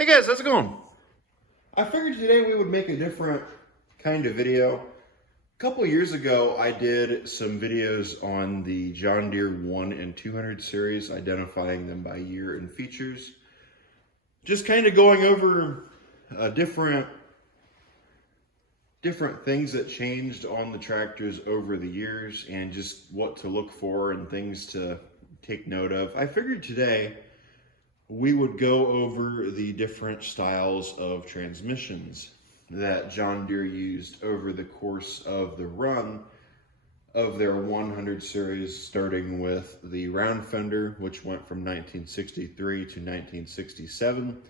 Hey guys, how's it going? I figured today we would make a different kind of video. A couple years ago, I did some videos on the John Deere 1 and 200 series, identifying them by year and features. Just kind of going over different things that changed on the tractors over the years and just what to look for and things to take note of. I figured today we would go over the different styles of transmissions that John Deere used over the course of the run of their 100 series, starting with the Round Fender, which went from 1963 to 1967,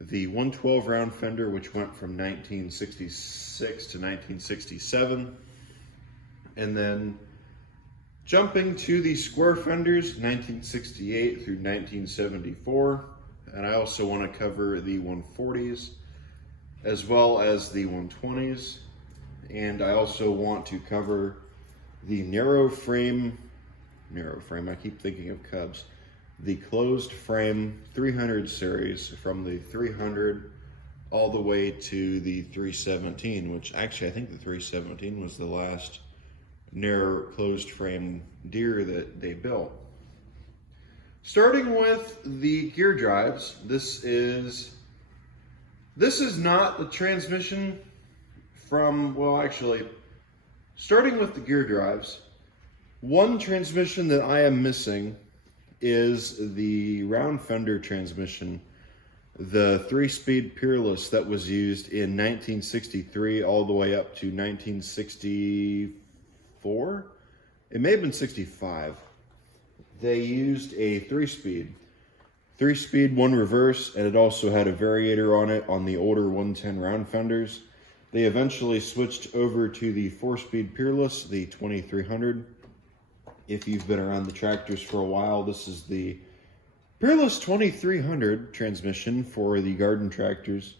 the 112 Round Fender, which went from 1966 to 1967, and then jumping to the square fenders, 1968 through 1974, and I also want to cover the 140s as well as the 120s, and I also want to cover the narrow frame, I keep thinking of Cubs, the closed frame 300 series from the 300 all the way to the 317, which actually I think the 317 was the last narrow closed frame Deere that they built. Starting with the gear drives, this is not the transmission from, well actually, starting with the gear drives, one transmission that I am missing is the Round Fender transmission, the 3-speed Peerless that was used in 1963 all the way up to 1964. It may have been 65. They used a 3-speed, one reverse, and it also had a variator on it on the older 110 Round Fenders. They eventually switched over to the 4-speed Peerless, the 2300. If you've been around the tractors for a while, this is the Peerless 2300 transmission for the garden tractors.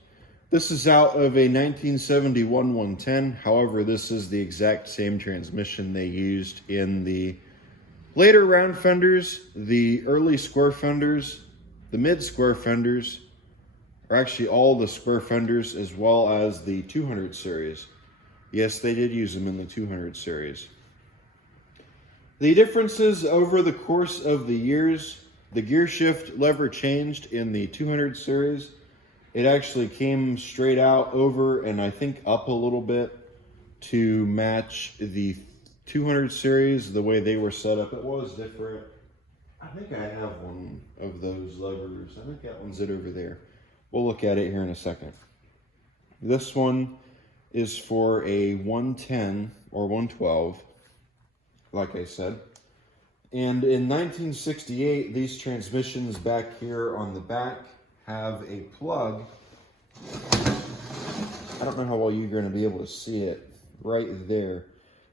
This is out of a 1971 110. However, this is the exact same transmission they used in the later Round Fenders, the early square fenders, the mid square fenders, or actually all the square fenders, as well as the 200 series. Yes, they did use them in the 200 series. The differences over the course of the years, the gear shift lever changed in the 200 series. It actually came straight out over and I think up a little bit to match the 200 series, the way they were set up. It was different. I think I have one of those levers. I think that one's it over there. We'll look at it here in a second. This one is for a 110 or 112, like I said. And in 1968, these transmissions back here on the back have a plug. I don't know how well you're going to be able to see it right there.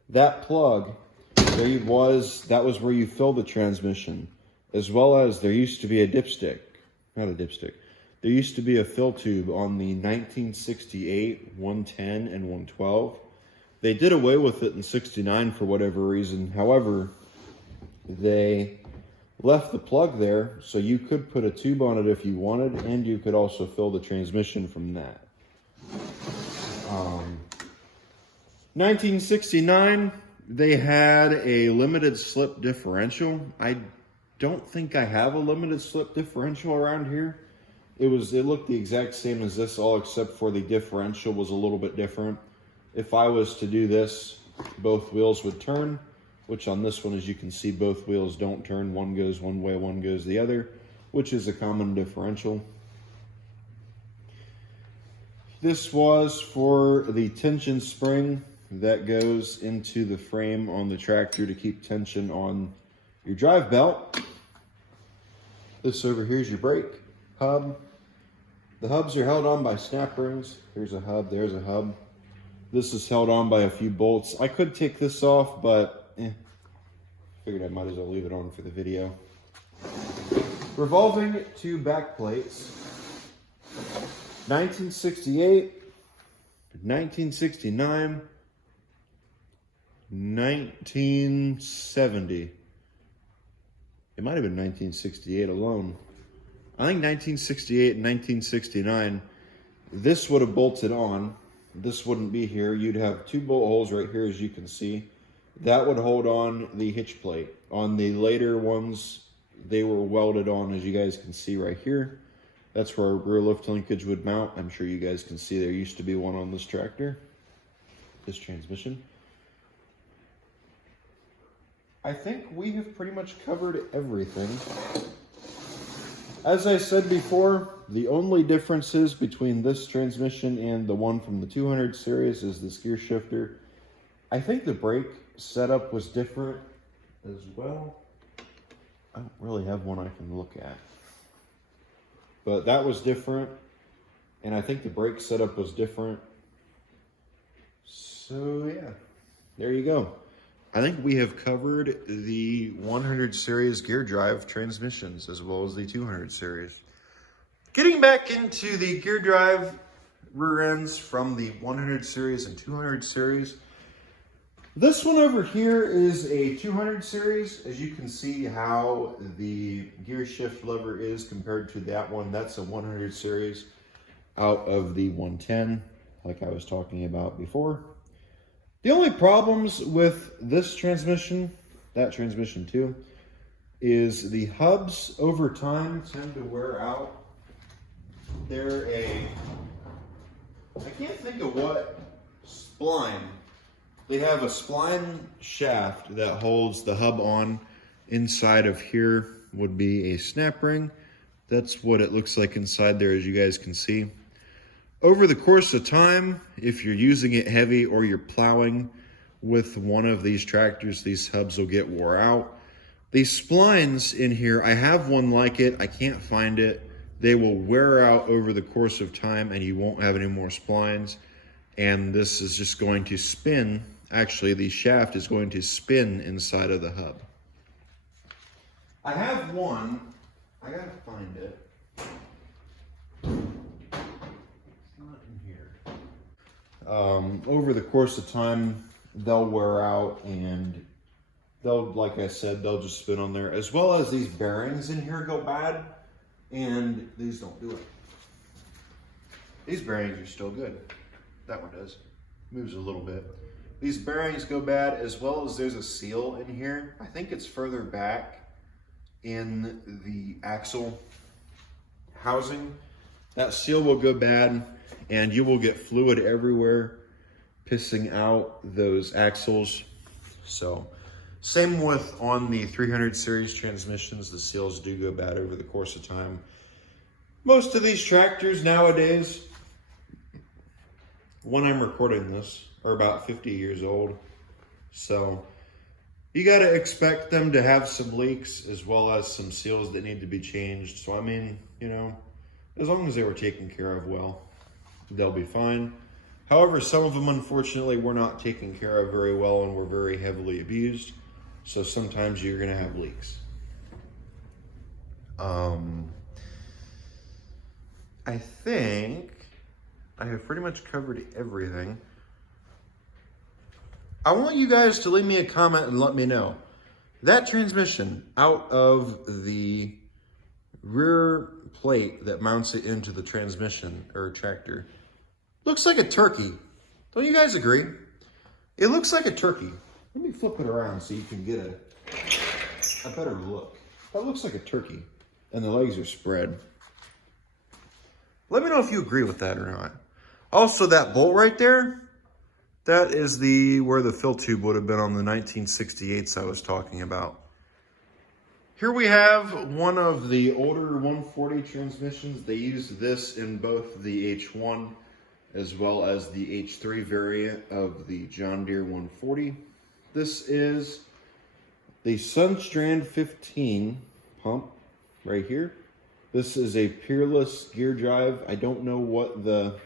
That plug, that was where you fill the transmission, as well as there used to be a dipstick, not a dipstick. There used to be a fill tube on the 1968 110 and 112. They did away with it in 69 for whatever reason. However, they left the plug there, so you could put a tube on it if you wanted, and you could also fill the transmission from that. 1969, they had a limited slip differential. I don't think I have a limited slip differential around here. It looked the exact same as this, all except for the differential was a little bit different. If I was to do this, both wheels would turn, which on this one, as you can see, both wheels don't turn. One goes one way, one goes the other, which is a common differential. This was for the tension spring that goes into the frame on the tractor to keep tension on your drive belt. This over here is your brake hub. The hubs are held on by snap rings. Here's a hub, there's a hub. This is held on by a few bolts. I could take this off, but figured I might as well leave it on for the video. Revolving two back plates. 1968, 1969, 1970. It might have been 1968 alone. I think 1968 and 1969, this would have bolted on. This wouldn't be here. You'd have two bolt holes right here, as you can see. That would hold on the hitch plate. On the later ones, they were welded on, as you guys can see right here. That's where rear lift linkage would mount. I'm sure you guys can see there used to be one on this tractor, this transmission. I think we have pretty much covered everything. As I said before, the only differences between this transmission and the one from the 200 series is this gear shifter. I think the brake setup was different as well. I don't really have one I can look at. But that was different. And I think the brake setup was different. So yeah, there you go. I think we have covered the 100 series gear drive transmissions as well as the 200 series. Getting back into the gear drive rear ends from the 100 series and 200 series. This one over here is a 200 series. As you can see how the gear shift lever is compared to that one. That's a 100 series out of the 110, like I was talking about before. The only problems with this transmission, that transmission too, is the hubs over time tend to wear out. They're I can't think of what spline. They have a spline shaft that holds the hub on. Inside of here would be a snap ring. That's what it looks like inside there, as you guys can see. Over the course of time, if you're using it heavy or you're plowing with one of these tractors, these hubs will get wore out. These splines in here, I have one like it. I can't find it. They will wear out over the course of time and you won't have any more splines. And this is just going to spin. Actually, the shaft is going to spin inside of the hub. I have one. I gotta find it. Over the course of time, they'll wear out and they'll, like I said, they'll just spin on there. As well as these bearings in here go bad and these don't do it. These bearings are still good. That one does. Moves a little bit. These bearings go bad, as well as there's a seal in here. I think it's further back in the axle housing. That seal will go bad and you will get fluid everywhere, pissing out those axles. So same with on the 300 series transmissions, the seals do go bad over the course of time. Most of these tractors nowadays, when I'm recording this, are about 50 years old. So you got to expect them to have some leaks as well as some seals that need to be changed. So I mean, you know, as long as they were taken care of well, they'll be fine. However, some of them, unfortunately, were not taken care of very well and were very heavily abused. So sometimes you're going to have leaks. I think I have pretty much covered everything. I want you guys to leave me a comment and let me know. That transmission out of the rear plate that mounts it into the transmission or tractor looks like a turkey. Don't you guys agree? It looks like a turkey. Let me flip it around so you can get a better look. That looks like a turkey and the legs are spread. Let me know if you agree with that or not. Also, that bolt right there, that is where the fill tube would have been on the 1968s I was talking about. Here we have one of the older 140 transmissions. They use this in both the H1 as well as the H3 variant of the John Deere 140. This is the Sunstrand 15 pump right here. This is a Peerless gear drive. I don't know what the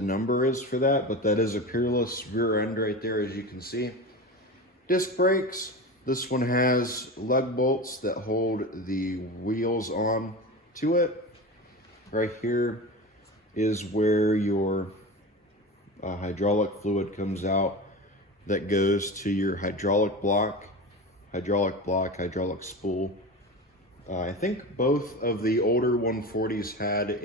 number is for that, but that is a Peerless rear end right there, as you can see. Disc brakes. This one has lug bolts that hold the wheels on to it. Right here is where your hydraulic fluid comes out that goes to your hydraulic block, hydraulic spool, I think both of the older 140s had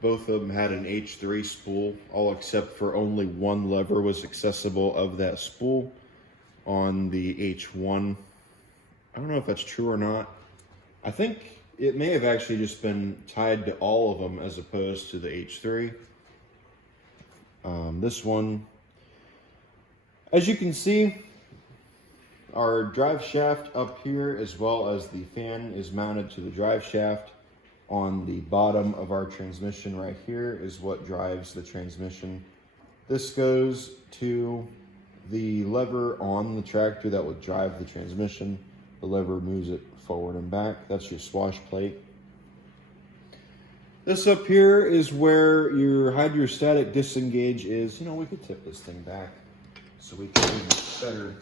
both of them had an H3 spool, all except for only one lever was accessible of that spool on the H1. I don't know if that's true or not. I think it may have actually just been tied to all of them as opposed to the H3. This one, as you can see, our drive shaft up here as well as the fan is mounted to the drive shaft. On the bottom of our transmission right here is what drives the transmission. This goes to the lever on the tractor that would drive the transmission. The lever moves it forward and back. That's your swash plate. This up here is where your hydrostatic disengage is. You know, we could tip this thing back so we can even better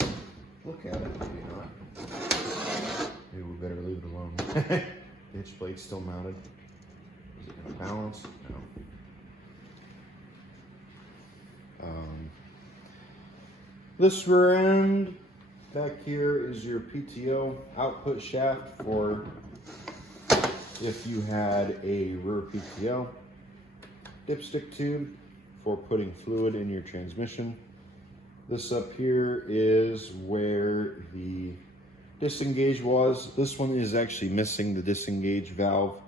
look at it. Maybe not. Maybe we better leave it alone. The hitch plate's still mounted. Is it going to balance? No. This rear end back here is your PTO output shaft for if you had a rear PTO. Dipstick tube for putting fluid in your transmission. This up here is where the disengage was. This one is actually missing the disengage valve.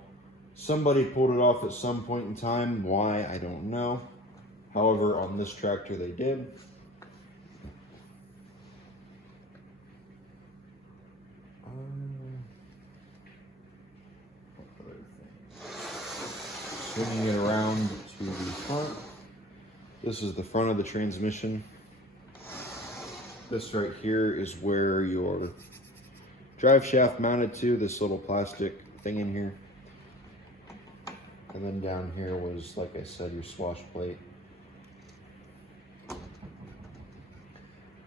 Somebody pulled it off at some point in time. Why, I don't know. However, on this tractor they did. Swinging it around to the front. This is the front of the transmission. This right here is where your drive shaft mounted to, this little plastic thing in here. And then down here was, like I said, your swash plate.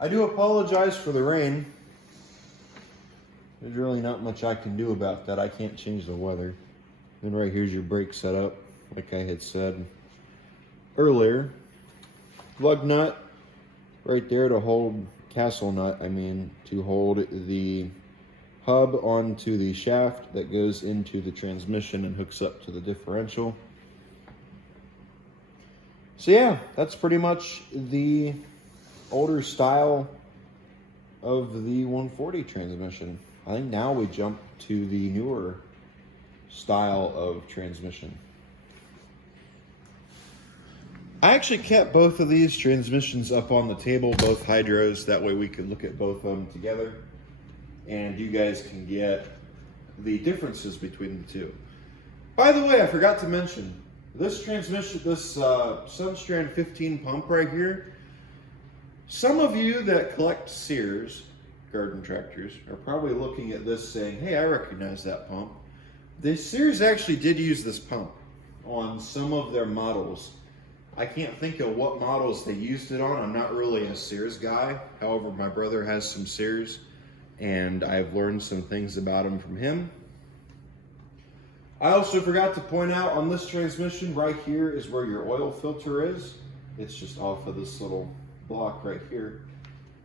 I do apologize for the rain. There's really not much I can do about that. I can't change the weather. And right here's your brake setup, like I had said earlier. Lug nut right there to hold, castle nut, to hold the hub onto the shaft that goes into the transmission and hooks up to the differential. So yeah, that's pretty much the older style of the 140 transmission. I think now we jump to the newer style of transmission. I actually kept both of these transmissions up on the table, both hydros, that way we could look at both of them together and you guys can get the differences between the two. By the way, I forgot to mention, this transmission, this Sunstrand 15 pump right here, some of you that collect Sears garden tractors are probably looking at this saying, hey, I recognize that pump. The Sears actually did use this pump on some of their models. I can't think of what models they used it on. I'm not really a Sears guy. However, my brother has some Sears and I've learned some things about them from him. I also forgot to point out on this transmission right here is where your oil filter is. It's just off of this little block right here.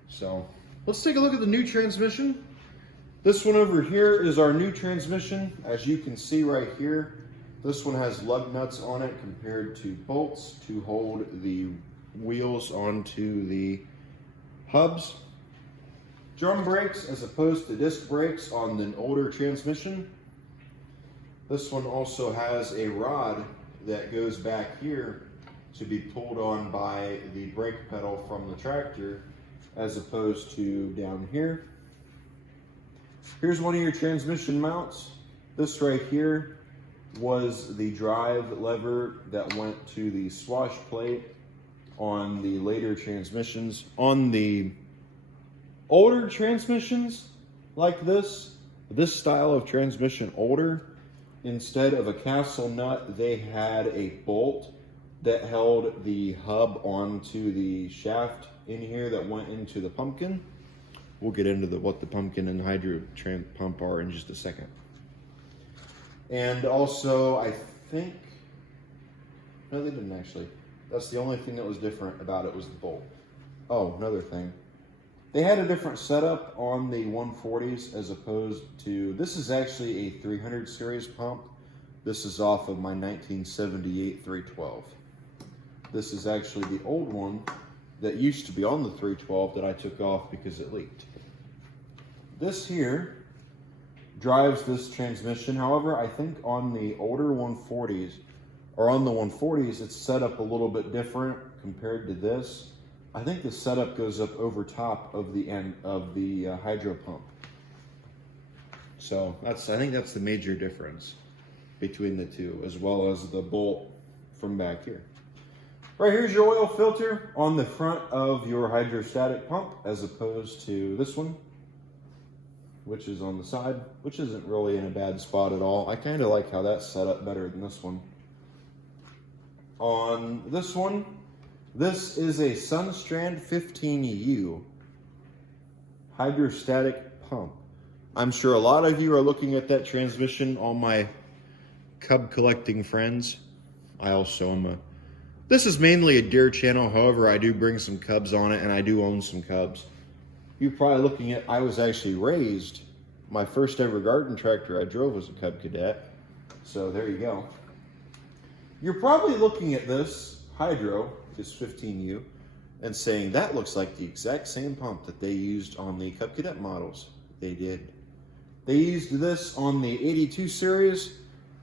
So let's take a look at the new transmission. This one over here is our new transmission. As you can see right here, this one has lug nuts on it compared to bolts to hold the wheels onto the hubs. Drum brakes as opposed to disc brakes on the older transmission. This one also has a rod that goes back here to be pulled on by the brake pedal from the tractor as opposed to down here. Here's one of your transmission mounts. This right here was the drive lever that went to the swash plate on the later transmissions. On the older transmissions like this style of transmission older, instead of a castle nut, they had a bolt that held the hub onto the shaft in here that went into the pumpkin. We'll get into what the pumpkin and hydro pump are in just a second. And also, I think, no, they didn't actually. That's the only thing that was different about it was the bolt. Oh, another thing. They had a different setup on the 140s as opposed to, this is actually a 300 series pump. This is off of my 1978 312. This is actually the old one that used to be on the 312 that I took off because it leaked. This here drives this transmission. However, I think on the older 140s, or on the 140s, it's set up a little bit different compared to this. I think the setup goes up over top of the end of the hydro pump. So I think that's the major difference between the two, as well as the bolt from back here. Right here's your oil filter on the front of your hydrostatic pump, as opposed to this one, which is on the side, which isn't really in a bad spot at all. I kind of like how that's set up better than this one. On this one, this is a Sunstrand 15U hydrostatic pump. I'm sure a lot of you are looking at that transmission, all my cub collecting friends. I also am this is mainly a Deere channel, however I do bring some cubs on it, and I do own some cubs. You're probably looking at, I was actually raised, my first ever garden tractor I drove was a Cub Cadet. So there you go. You're probably looking at this hydro, this 15U, and saying that looks like the exact same pump that they used on the Cub Cadet models. They did. They used this on the 82 series,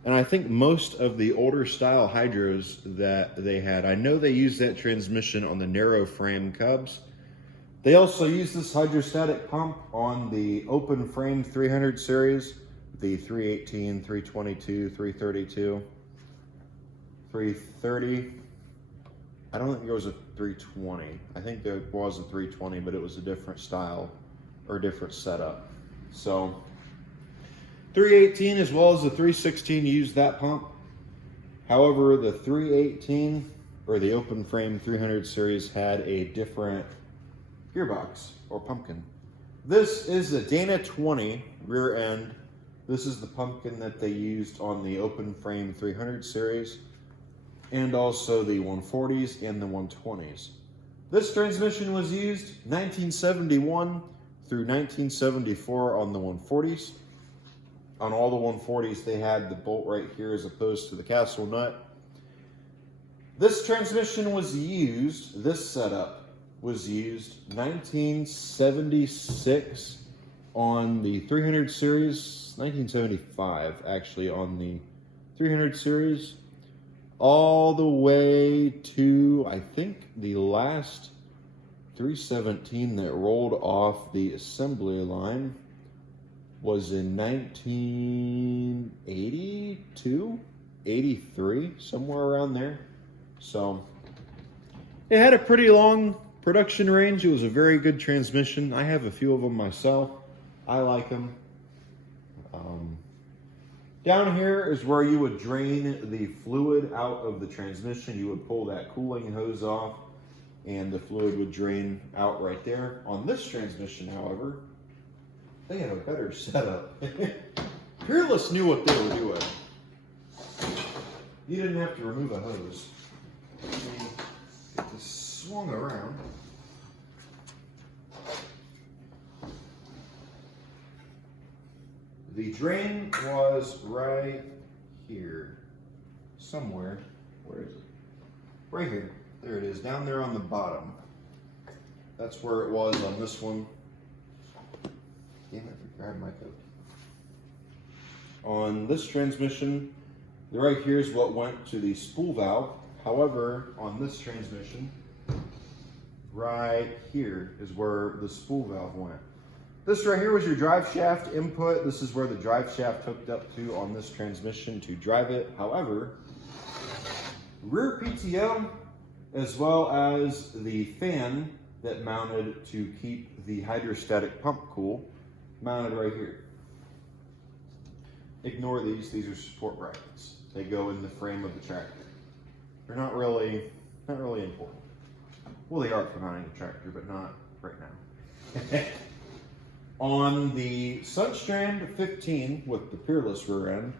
and I think most of the older style hydros that they had. I know they used that transmission on the narrow frame Cubs. They also use this hydrostatic pump on the open frame 300 series, the 318, 322, 332, 330. I don't think there was a 320. I think there was a 320, but it was a different style or different setup. So 318 as well as the 316 used that pump. However, the 318 or the open frame 300 series had a different gearbox or pumpkin. This is the Dana 20 rear end. This is the pumpkin that they used on the open frame 300 series and also the 140s and the 120s. This transmission was used 1971 through 1974 on the 140s. On all the 140s, they had the bolt right here as opposed to the castle nut. This transmission was used, this setup was used 1976 on the 300 series, 1975 actually on the 300 series, all the way to, I think, the last 317 that rolled off the assembly line was in 1982, 83, somewhere around there. So it had a pretty long production range. It was a very good transmission. I have a few of them myself. I like them. Down here is where you would drain the fluid out of the transmission. You would pull that cooling hose off and the fluid would drain out right there. On this transmission, however, they had a better setup. Peerless knew what they were doing. You didn't have to remove a hose. Get this swung around. The drain was right here. Somewhere. Where is it? Right here. There it is. Down there on the bottom. That's where it was on this one. Damn it, I grabbed my coat. On this transmission, right here is what went to the spool valve. However, on this transmission, right here is where the spool valve went. This right here was your drive shaft input. This is where the drive shaft hooked up to on this transmission to drive it. However, rear PTO as well as the fan that mounted to keep the hydrostatic pump cool mounted right here. Ignore these are support brackets. They go in the frame of the tractor. They're not really important. Well, they are for mounting the tractor, but not right now. On the Sunstrand 15 with the Peerless rear end,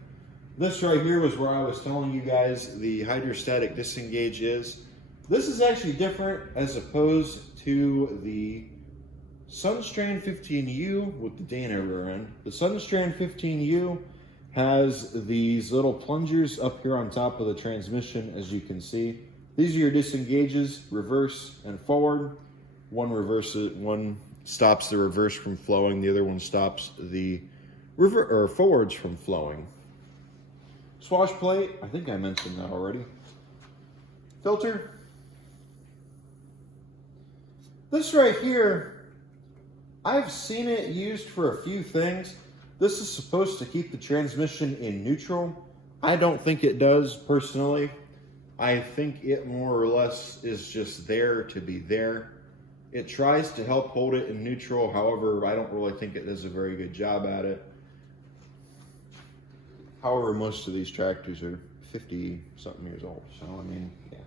this right here was where I was telling you guys the hydrostatic disengage is. This is actually different as opposed to the Sunstrand 15U with the Dana rear end. The Sunstrand 15U has these little plungers up here on top of the transmission, as you can see. These are your disengages, reverse and forward. One stops the reverse from flowing, the other one stops the forwards from flowing. Swash plate, I think I mentioned that already. Filter. This right here, I've seen it used for a few things. This is supposed to keep the transmission in neutral. I don't think it does, personally. I think it more or less is just there to be there. It tries to help hold it in neutral. However, I don't really think it does a very good job at it. However, most of these tractors are 50-something years old. So, I mean, yeah.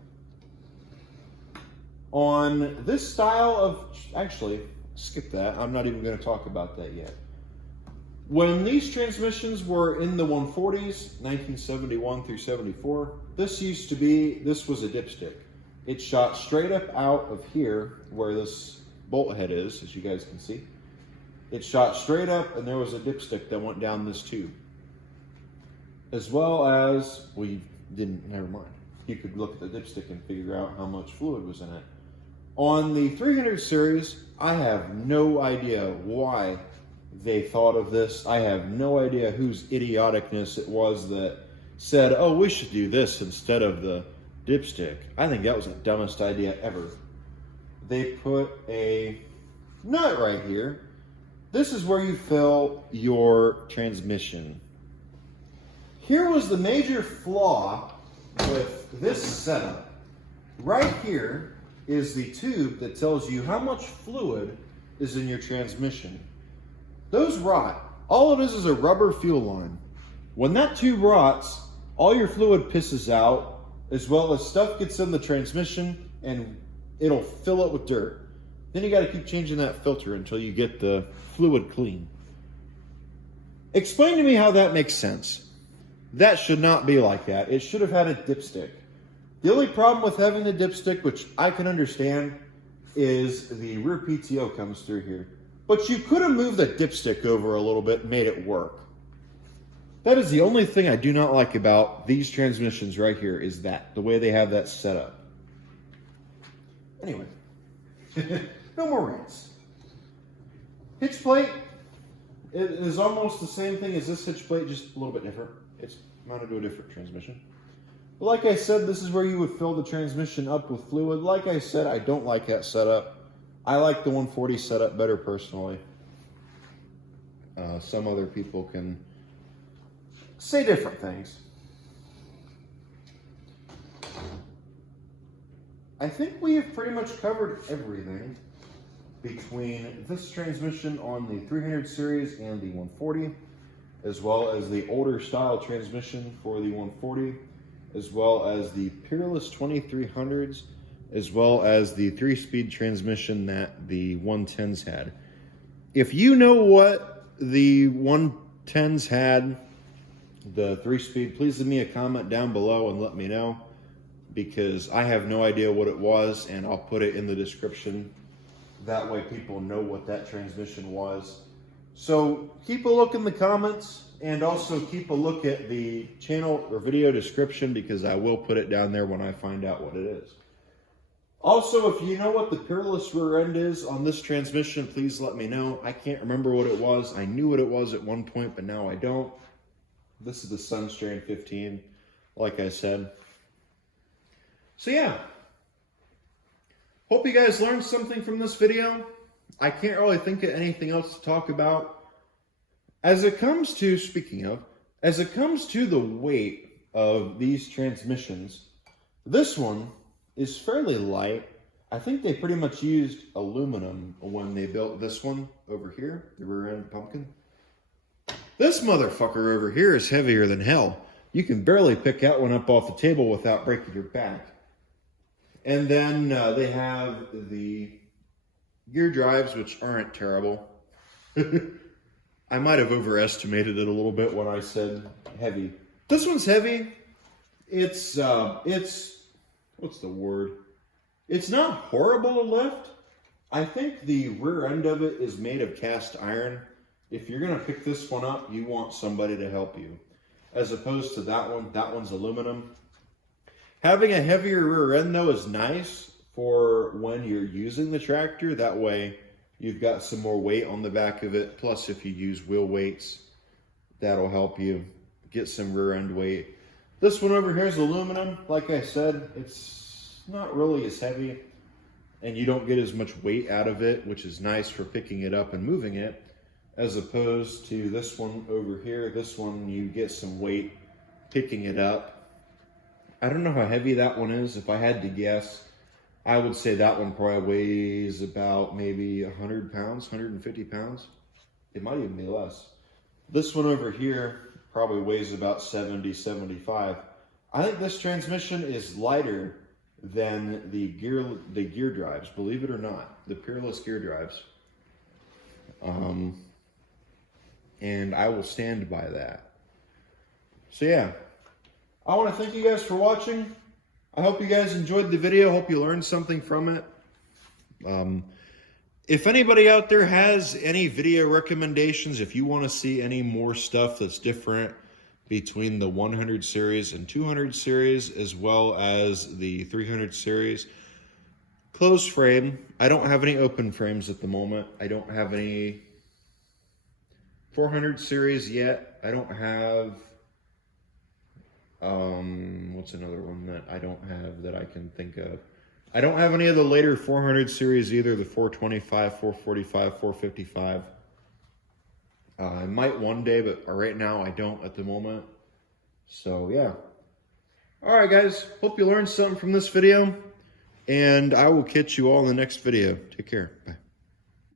On this style of, actually, skip that. I'm not even going to talk about that yet. When these transmissions were in the 140s, 1971 through 74, this was a dipstick. It shot straight up out of here where this bolt head is, as you guys can see. It shot straight up and there was a dipstick that went down this tube. As well as, never mind. You could look at the dipstick and figure out how much fluid was in it. On the 300 series, I have no idea why they thought of this. I have no idea whose idioticness it was that said, oh, we should do this instead of the dipstick. I think that was the dumbest idea ever. They put a nut right here. This is where you fill your transmission. Here was the major flaw with this setup. Right here is the tube that tells you how much fluid is in your transmission. Those rot. All it is a rubber fuel line. When that tube rots, all your fluid pisses out, as well as stuff gets in the transmission and it'll fill it with dirt. Then you got to keep changing that filter until you get the fluid clean. Explain to me how that makes sense. That should not be like that. It should have had a dipstick. The only problem with having the dipstick, which I can understand, is the rear PTO comes through here. But you could have moved the dipstick over a little bit and made it work. That is the only thing I do not like about these transmissions right here, is that, the way they have that set up. Anyway, no more rants. Hitch plate, it is almost the same thing as this hitch plate, just a little bit different. It's mounted to a different transmission. But like I said, this is where you would fill the transmission up with fluid. Like I said, I don't like that setup. I like the 140 setup better personally. Some other people can say different things. I think we have pretty much covered everything between this transmission on the 300 series and the 140, as well as the older style transmission for the 140, as well as the Peerless 2300s, as well as the 3-speed transmission that the 110s had. If you know what the 110s had, the 3-speed, please leave me a comment down below and let me know, because I have no idea what it was, and I'll put it in the description. That way people know what that transmission was. So keep a look in the comments, and also keep a look at the channel or video description, because I will put it down there when I find out what it is. Also, if you know what the Peerless rear end is on this transmission, please let me know. I can't remember what it was. I knew what it was at one point, but now I don't. This is the Sunstrand 15, like I said. So yeah, hope you guys learned something from this video. I can't really think of anything else to talk about. As it comes to, as it comes to the weight of these transmissions, this one is fairly light. I think they pretty much used aluminum when they built this one over here, the rear end pumpkin. This motherfucker over here is heavier than hell. You can barely pick that one up off the table without breaking your back. And then they have the gear drives, which aren't terrible. I might have overestimated it a little bit when I said heavy. This one's heavy. It's what's the word? It's not horrible to lift. I think the rear end of it is made of cast iron. If you're gonna pick this one up, you want somebody to help you. As opposed to that one's aluminum. Having a heavier rear end though is nice for when you're using the tractor. That way you've got some more weight on the back of it. Plus if you use wheel weights, that'll help you get some rear end weight. This one over here is aluminum. Like I said, it's not really as heavy and you don't get as much weight out of it, which is nice for picking it up and moving it, as opposed to this one over here. This one, you get some weight picking it up. I don't know how heavy that one is. If I had to guess, I would say that one probably weighs about maybe 100 pounds, 150 pounds. It might even be less. This one over here probably weighs about 70, 75. I think this transmission is lighter than the gear drives, believe it or not, the Peerless gear drives. And I will stand by that. So yeah, I want to thank you guys for watching. I hope you guys enjoyed the video. Hope you learned something from it. If anybody out there has any video recommendations, if you want to see any more stuff that's different between the 100 series and 200 series, as well as the 300 series, closed frame. I don't have any open frames at the moment. I don't have any 400 series yet. I don't have, what's another one that I don't have that I can think of? I don't have any of the later 400 series either, the 425, 445, 455. I might one day, but right now I don't at the moment. So yeah. All right, guys. Hope you learned something from this video, and I will catch you all in the next video. Take care. Bye.